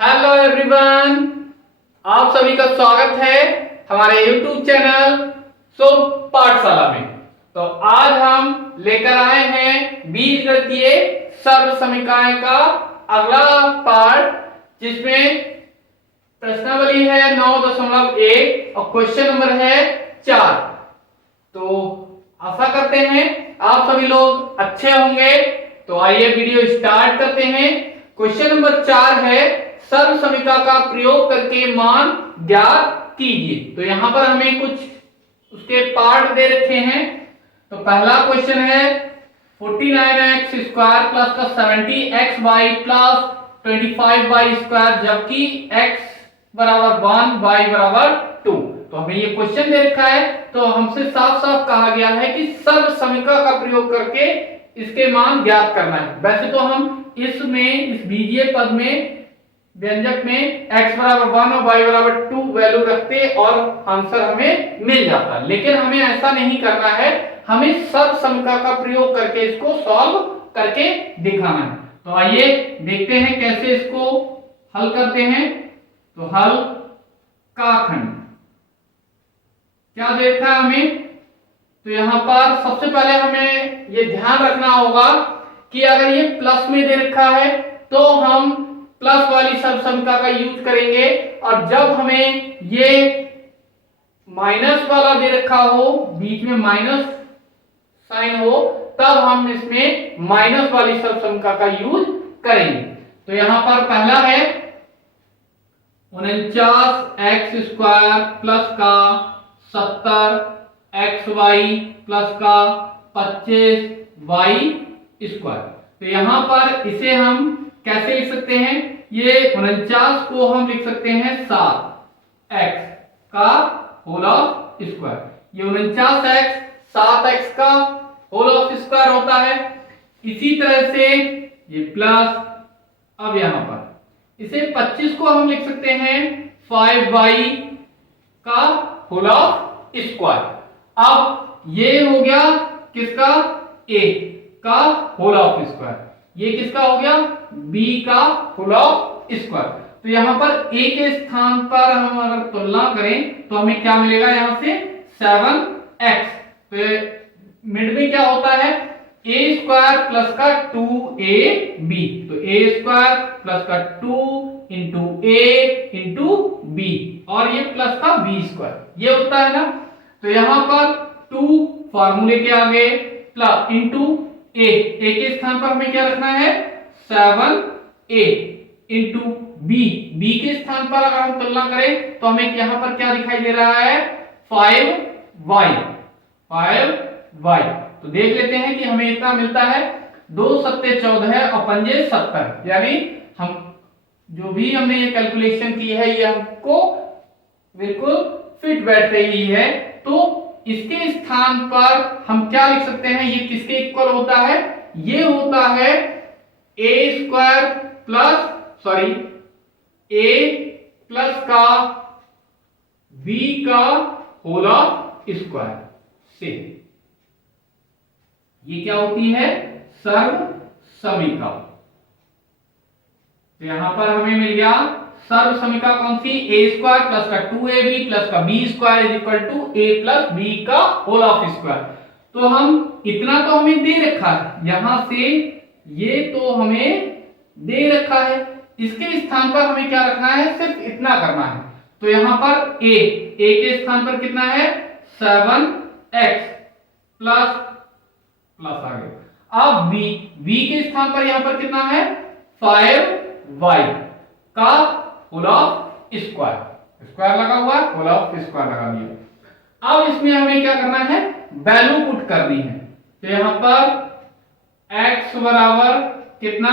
Hello everyone, आप सभी का स्वागत है हमारे YouTube चैनल शुभ पाठशाला में। तो आज हम लेकर आए हैं बीजगणितीय सर्वसमीकरण का अगला पार्ट, जिसमें प्रश्नावली है 9.1 और क्वेश्चन नंबर है 4। तो आशा करते हैं आप सभी लोग अच्छे होंगे। तो आइए वीडियो स्टार्ट करते हैं। क्वेश्चन नंबर 4 है सर्वसमीकरण का प्रयोग करके मान ज्ञात कीजिए। तो यहां पर हमें कुछ उसके पार्ट दे रखे हैं। तो पहला क्वेश्चन है 49x स्क्वायर प्लस का 70xy प्लस 25y स्क्वायर, जबकि x बराबर 1 y बराबर 2। तो हमें ये क्वेश्चन दे रखा है, तो हमसे साफ साफ कहा गया है कि सर्वसमीकरण का प्रयोग करके इसके मान ज्ञात करना है। वैसे तो हम इस बीजीय पद में व्यंजक में x बराबर 1 और y बराबर 2 वैल्यू रखते और आंसर हमें मिल जाता, लेकिन हमें ऐसा नहीं करना है। हमें सर्वसमीकरण का प्रयोग करके इसको सॉल्व करके दिखाना है। तो आइए देखते हैं कैसे इसको हल करते हैं। तो हल का खंड क्या देखा है हमें। तो यहां पर सबसे पहले हमें ये ध्यान रखना होगा कि अगर ये प्लस में दे रखा है तो हम प्लस वाली सर्वसमीकरण का यूज करेंगे, और जब हमें ये माइनस वाला दे रखा हो, बीच में माइनस साइन हो, तब हम इसमें माइनस वाली सर्वसमीकरण का यूज करेंगे। तो यहां पर पहला है 49x स्क्वायर प्लस का 70xy प्लस का 25y स्क्वायर। तो यहां पर इसे हम कैसे लिख सकते हैं, ये 49 को हम लिख सकते हैं 7x का होल ऑफ स्क्वायर। ये 49x 7x का होल ऑफ स्क्वायर होता है। इसी तरह से ये प्लस, अब यहां पर इसे 25 को हम लिख सकते हैं 5y का होल ऑफ स्क्वायर। अब ये हो गया किसका, a का होल ऑफ स्क्वायर। ये किसका हो गया, b का होल ऑफ स्क्वायर। तो यहां पर a के स्थान पर हम अगर तुलना करें तो हमें क्या मिलेगा, यहां से 7x। तो मिड में क्या होता है, a स्क्वायर प्लस का 2ab। तो a स्क्वायर प्लस का 2 इंटू a इंटू b, और ये प्लस का b स्क्वायर ये होता है ना। तो यहां पर 2 फार्मूले के आगे प्लस इंटू a के स्थान पर हमें क्या रखना है 7a इंटू b के स्थान पर अगर हम तुलना करें तो हमें यहां पर क्या दिखाई दे रहा है 5y। तो देख लेते हैं कि हमें इतना मिलता है 2 सत्ते 14 और पंजे 70, यानी हम जो भी हमने ये कैलकुलेशन की है ये हमको बिल्कुल फिट बैठ रही है। तो इसके स्थान पर हम क्या लिख सकते हैं, ये किसके इक्वल होता है, ये होता है a square plus a plus का b का होल ऑफ स्क्वायर से। ये क्या होती है, सर्वसमीकरण। तो यहां पर हमें मिल गया सर्वसमीकरण कौन सी, a स्क्वायर प्लस का 2ab प्लस का b square is equal to a plus b का होल ऑफ स्क्वायर। तो हम इतना तो हमें दे रखा है, यहां से ये तो हमें दे रखा है, इसके स्थान पर हमें क्या रखना है, सिर्फ इतना करना है। तो यहां पर a के स्थान पर कितना है 7x प्लस प्लस आ गया। अब v के स्थान पर यहां पर कितना है 5y का होल ऑफ स्क्वायर, स्क्वायर लगा हुआ है, होल ऑफ स्क्वायर लगा दिया। अब इसमें हमें क्या करना है, वैल्यू पुट करनी है। तो यहां पर x बराबर कितना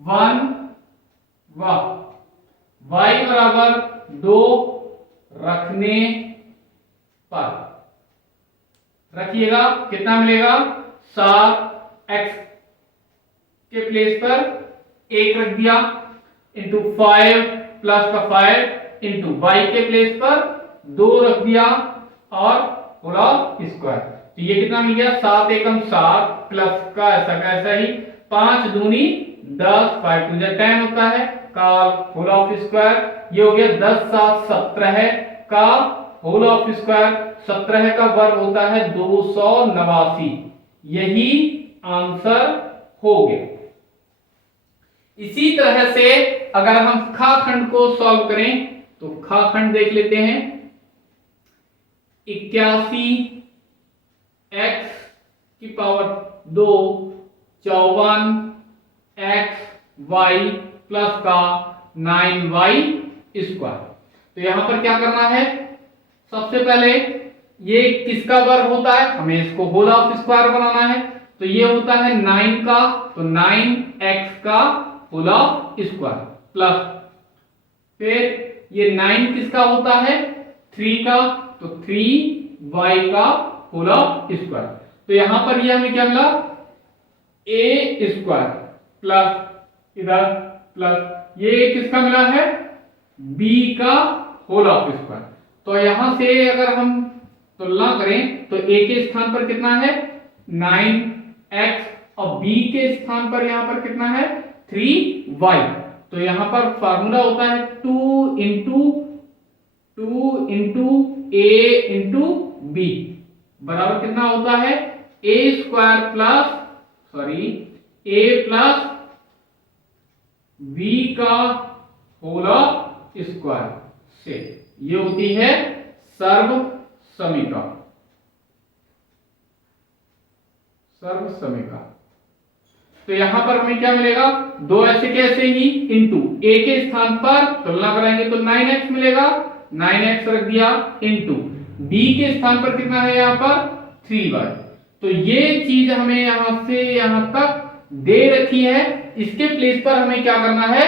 1 y बराबर 2 रखने पर रखिएगा कितना मिलेगा 7x के प्लेस पर 1 रख दिया इंटू 5 प्लस का 5 इंटू y के प्लेस पर 2 रख दिया और होल ऑफ स्क्वायर। तो ये कितना मिल गया 7 एकम 7 प्लस का ऐसा ही 5 दूनी 10, 5 2 10 होता है का होल ऑफ स्क्वायर। ये हो गया 10 7 17 का होल ऑफ स्क्वायर। 17 का वर्ग होता है 289। यही आंसर हो गया। इसी तरह से अगर हम खाखंड को सॉल्व करें तो खाखंड देख लेते हैं। 81 x की पावर 2 54 x y प्लस का 9y स्क्वायर। तो यहां पर क्या करना है, सबसे पहले ये किसका वर्ग होता है, हमें इसको होल ऑफ स्क्वायर बनाना है। तो ये होता है 9 का, तो 9x का होल ऑफ स्क्वायर प्लस फिर ये 9 किसका होता है 3 का, तो 3y का होल ऑफ स्क्वायर। तो यहां पर ये हमें क्या मिला a स्क्वायर प्लस इधर प्लस ये किसका मिला है b का होल ऑफ स्क्वायर। तो यहां से अगर हम तुलना करें तो a के स्थान पर कितना है 9x और b के स्थान पर यहां पर कितना है 3y। तो यहां पर फार्मूला होता है 2 इंटू a इंटू b बराबर कितना होता है a square plus a plus b का होल ऑफ स्क्वायर से। ये होती है सर्व समीकरण। तो यहां पर हमें क्या मिलेगा, दो ऐसे कैसे ही इंटू a के स्थान पर तुलना करेंगे तो 9x मिलेगा, 9x रख दिया इंटू b के स्थान पर कितना है यहां पर 3y। तो ये चीज हमें यहां से यहां तक दे रखी है। इसके प्लेस पर हमें क्या करना है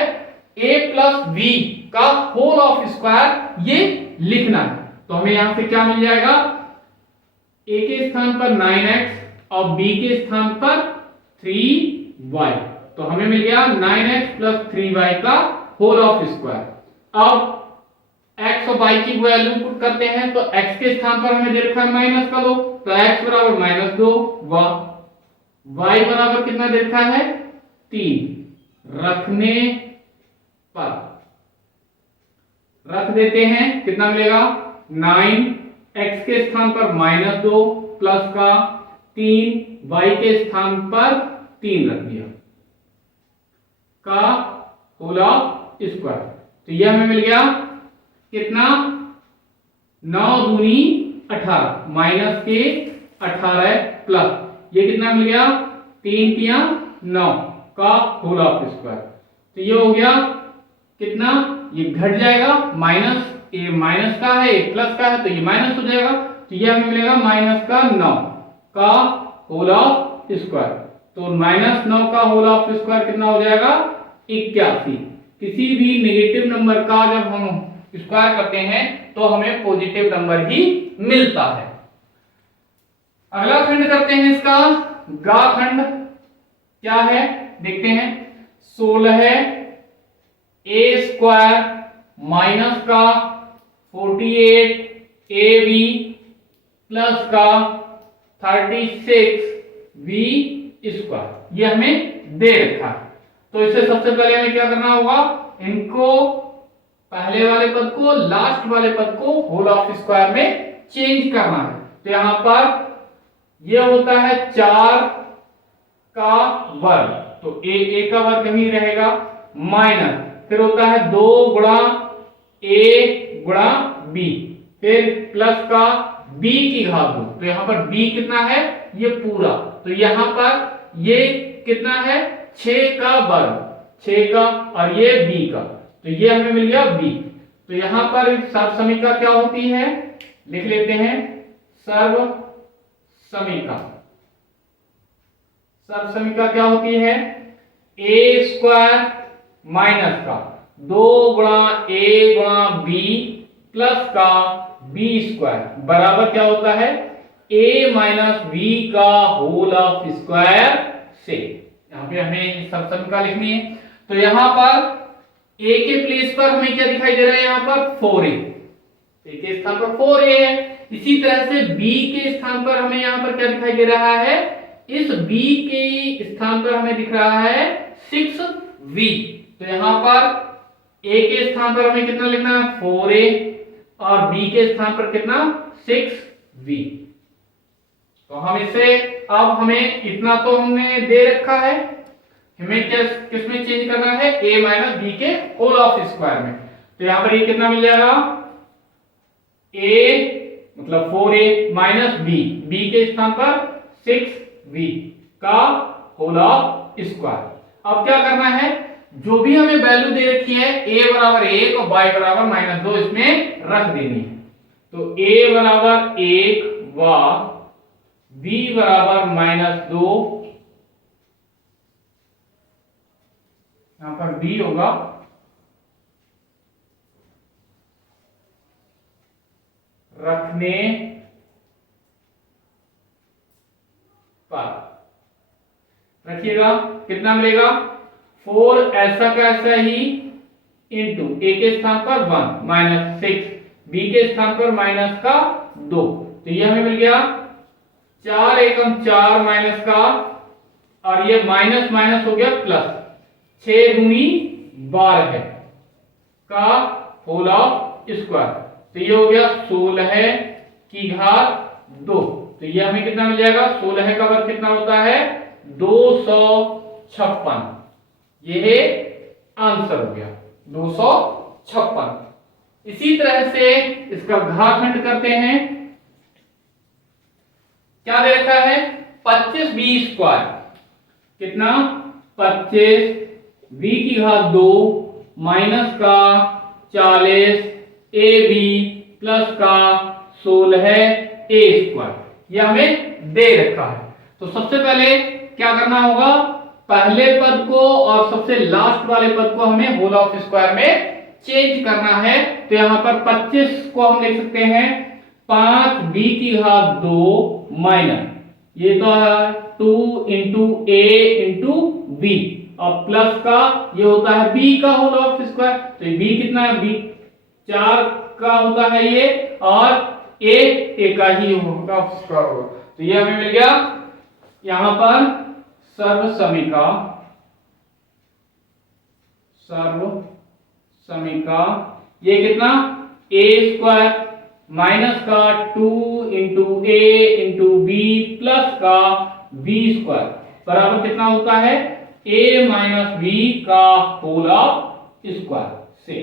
a प्लस b का होल ऑफ स्क्वायर ये लिखना है। तो हमें यहां से क्या मिल जाएगा a के स्थान पर 9x और b के स्थान पर 3y। तो हमें मिल गया 9x प्लस 3y का होल ऑफ स्क्वायर। अब x और y की वैल्यू पुट करते हैं तो x के स्थान पर हमें दे रखा है माइनस का 2, तो x बराबर -2 y बराबर कितना दे रखा है 3। रखने पर रख देते हैं कितना मिलेगा 9x के स्थान पर -2 प्लस का 3 y के स्थान पर 3 रख दिया का होल ऑफ स्क्वायर। तो यह हमें मिल गया कितना 9 दूनी 18 माइनस के 18 प्लस ये कितना मिल गया 3 तिया 9 का होल ऑफ स्क्वायर। तो ये हो गया कितना, ये घट जाएगा माइनस, ये माइनस का है एक प्लस का है तो ये माइनस हो जाएगा। तो ये हमें मिलेगा माइनस का 9 का होल ऑफ स्क्वायर। तो -9 का होल ऑफ स्क्वायर कितना हो जाएगा 81। किसी भी नेगेटिव नंबर का जब हम स्क्वायर करते हैं तो हमें पॉजिटिव नंबर ही मिलता है। अगला खंड करते हैं इसका गा खंड क्या है देखते हैं। 16 a स्क्वायर माइनस का 48 ab प्लस का 36 v स्क्वायर ये हमें दे रखा है। तो इसे सबसे पहले हमें क्या करना होगा, इनको पहले वाले पद को लास्ट वाले पद को होल ऑफ स्क्वायर में चेंज करना है। तो यहां पर यह होता है 4 का वर्ग, तो a का वर्ग ही रहेगा माइनस फिर होता है 2 गुणा a गुणा b फिर प्लस का b की घात 2। तो यहां पर b कितना है ये पूरा, तो यहां पर ये कितना है 6 का वर्ग 6 का और ये b का, तो ये हमें मिल गया b। तो यहां पर सर्व समीका क्या होती है लिख लेते हैं। सर्व समीका क्या होती है a स्क्वायर माइनस का 2 गुणा a गुणा b प्लस का b स्क्वायर बराबर क्या होता है a माइनस b का होल ऑफ स्क्वायर से। यहाँ पे हमें सर्व समीका लिखनी है। तो यहां पर a के प्लेस पर हमें क्या दिखाई दे रहा है यहाँ पर 4a, a के स्थान पर 4a है। इसी तरह से b के स्थान पर हमें यहाँ पर क्या दिखाई दे रहा है, इस b के स्थान पर हमें दिख रहा है 6v। तो यहाँ पर a के स्थान पर हमें कितना लिखना है 4a और b के स्थान पर कितना 6v। तो हम इसे अब हमें इतना तो हमने दे रखा है, हमें किस में चेंज करना है a माइनस बी के होल ऑफ स्क्वायर में। तो यहां पर ये कितना मिल जाएगा a मतलब 4a माइनस b के स्थान पर 6v का होल ऑफ स्क्वायर। अब क्या करना है, जो भी हमें वैल्यू दे रखी है a बराबर 1 और y बराबर -2 इसमें रख देनी है। तो a बराबर 1 व b बराबर -2, यहां पर b होगा रखने पर, रखिएगा कितना मिलेगा 4 ऐसा का ऐसा ही इंटू a के स्थान पर 1 माइनस 6 b के स्थान पर माइनस का 2। तो ये हमें मिल गया 4 एकम 4 माइनस का, और ये माइनस माइनस हो गया प्लस, 6 दूनी 12 है का होल ऑफ स्क्वायर। तो ये हो गया 16 की घात 2। तो ये हमें कितना मिल जाएगा 16 का वर्ग कितना होता है 256। ये आंसर हो गया 256। इसी तरह से इसका घातखंड करते हैं। क्या दे रखा है 25b स्क्वायर, कितना 25 b की घात 2 माइनस का 40 ab प्लस का 16 a स्क्वायर, ये हमें दे रखा है। तो सबसे पहले क्या करना होगा, पहले पद को और सबसे लास्ट वाले पद को हमें होल ऑफ स्क्वायर में चेंज करना है। तो यहां पर 25 को हम लिख सकते हैं 5b की घात 2 माइनस, ये तो है 2 इंटू a इंटू b, और प्लस का ये होता है b का होल ऑफ स्क्वायर। तो b कितना है b 4 का होता है ये, और a का ही होगा स्क्वायर होगा। तो ये हमें मिल गया यहां पर सर्व समीका ये कितना a स्क्वायर माइनस का 2 into a into b plus का b स्क्वायर बराबर कितना होता है a माइनस b का होल ऑफ स्क्वायर से।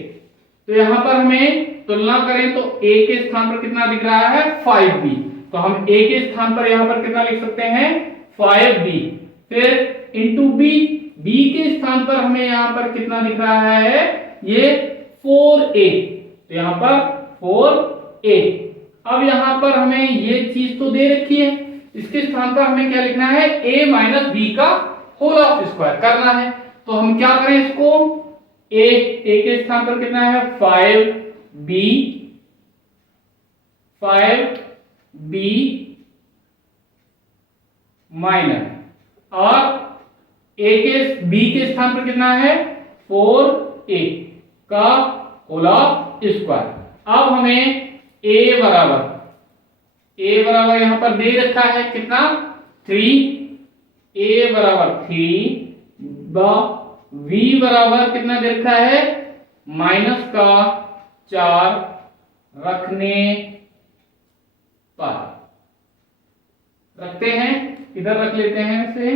तो यहां पर हमें तुलना करें तो a के स्थान पर कितना दिख रहा है 5b, तो हम a के स्थान पर यहां पर कितना लिख सकते हैं 5b, फिर इंटू b के स्थान पर हमें यहां पर कितना दिख रहा है ये 4a, तो यहां पर 4a। अब यहां पर हमें ये चीज तो दे रखी है, इसके स्थान पर हमें क्या लिखना है a माइनस b का होल ऑफ स्क्वायर करना है। तो हम क्या करें इसको, a के स्थान पर कितना है 5b माइनस, और b के स्थान पर कितना है 4a का होल ऑफ स्क्वायर। अब हमें a बराबर यहां पर दे रखा है कितना 3, a बराबर 3, v बराबर कितना दे रखा है माइनस का 4 रखने पर, रखते हैं इधर रख लेते हैं इसे।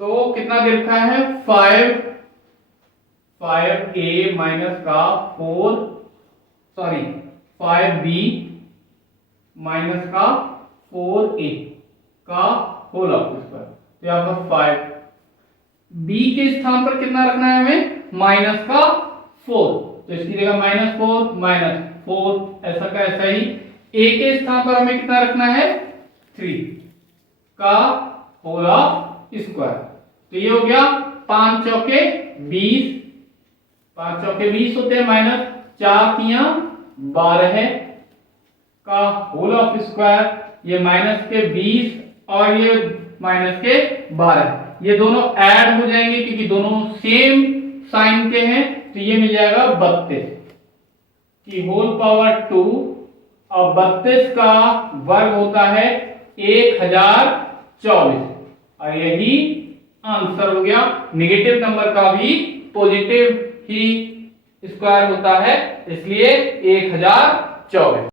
तो कितना दे रखा है 5a माइनस का 5b माइनस का 4a का होल ऑफ स्क्वायर। तो यहां पर 5b के स्थान पर कितना रखना है हमें माइनस का 4, तो इसकी जगह -4 -4 ऐसा का ऐसा ही। a के स्थान पर हमें कितना रखना है 3 का होल ऑफ स्क्वायर। तो ये हो गया 5 चौके 20, 5 चौके 20 होते हैं माइनस 4 तिया 12 का होल ऑफ स्क्वायर। ये माइनस के 20 और ये माइनस के 12, ये दोनों ऐड हो जाएंगे क्योंकि दोनों सेम साइन के हैं। तो ये मिल जाएगा 32 की होल पावर 2, और 32 का वर्ग होता है 1024। और यही आंसर हो गया। नेगेटिव नंबर का भी पॉजिटिव ही स्क्वायर होता है, इसलिए 1024।